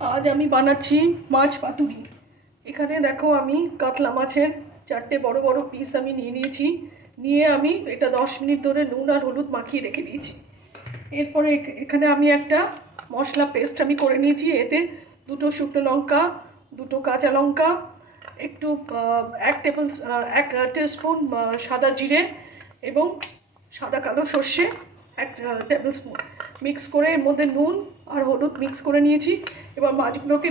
আজ আমি বানাচ্ছি মাছ পাতুরি। এখানে দেখো আমি কাতলা মাছের 4টে বড় বড় পিস আমি নিয়ে নিয়েছি। নিয়ে আমি এটা 10 মিনিট ধরে নুন আর হলুদ মাখিয়ে রেখে দিয়েছি। এরপরে এখানে আমি একটা মশলা পেস্ট আমি করে নিয়েছি। এতে 2টো শুকনো লঙ্কা, 2টো কাঁচা লঙ্কা, একটু 1 টেবিলস্পুন সাদা জিরে এবং সাদা কালো সর্ষে 1 টেবিলস্পুন মিক্স করে এর মধ্যে নুন আর হলুদ মিক্স করে নিয়েছি। এবার মাছগুলোকে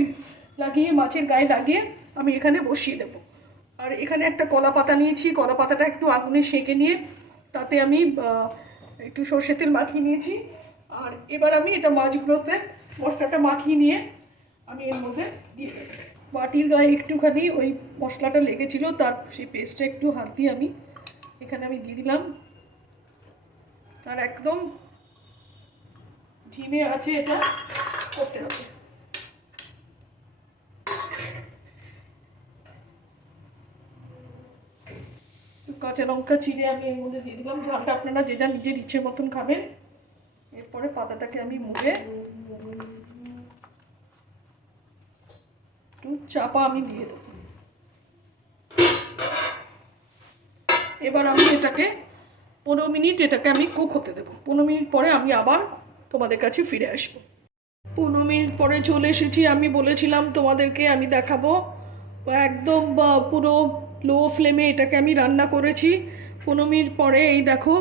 মাছের গায়ে লাগিয়ে আমি এখানে বসিয়ে দেবো। আর এখানে একটা কলা পাতা নিয়েছি। কলা পাতাটা একটু আগুনে সেঁকে নিয়ে তাতে আমি একটু সর্ষের তেল মাখিয়ে নিয়েছি। আর এবার আমি এটা মাছগুলোতে মশলাটা মাখিয়ে নিয়ে আমি এর মধ্যে দিয়ে দেবো। বাটির গায়ে একটুখানি ওই মশলাটা লেগেছিল, তার সেই পেস্টটা একটু হাত দিয়ে আমি এখানে আমি দিয়ে দিলাম। আর একদম ধিমে আছে এটা করতে হবে। কাঁচা লঙ্কা চিড়ে আমি এর মধ্যে দিয়ে দিলাম। ঝালটা আপনারা যে যা নিজের ইচ্ছে মতন খাবেন। এরপরে পাতাটাকে আমি মুড়ে একটু চাপা আমি দিয়ে দেবো। এবার আমি এটাকে 15 মিনিট এটাকে আমি কুক হতে দেবো। 15 মিনিট পরে আমি আবার তোমাদের কাছে ফিরে আসবো। 15 মিনিট পরে চলে এসেছি। আমি বলেছিলাম তোমাদেরকে আমি দেখাবো। একদম পুরো লো ফ্লেমে এটাকে আমি রান্না করেছি। 15 মিনিট পরে এই দেখো,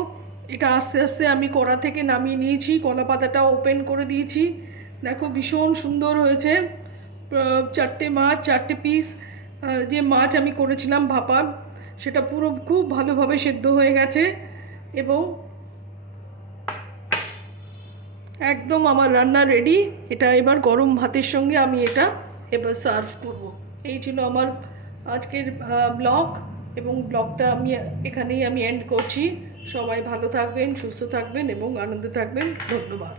এটা আস্তে আস্তে আমি কড়া থেকে নামিয়ে নিয়েছি। কলা পাতাটা ওপেন করে দিয়েছি। দেখো ভীষণ সুন্দর হয়েছে। 4টে পিস যে মাছ আমি করেছিলাম ভাপা, সেটা পুরো খুব ভালোভাবে সেদ্ধ হয়ে গেছে। এবং একদম আমার রান্না রেডি। এটা এবার গরম ভাতের সঙ্গে আমি এটা এবার সার্ভ করব। এই ছিল আমার আজকের ব্লগ, এবং ব্লগটা আমি এখানেই এন্ড করছি। সবাই ভালো থাকবেন, সুস্থ থাকবেন এবং আনন্দে থাকবেন। ধন্যবাদ।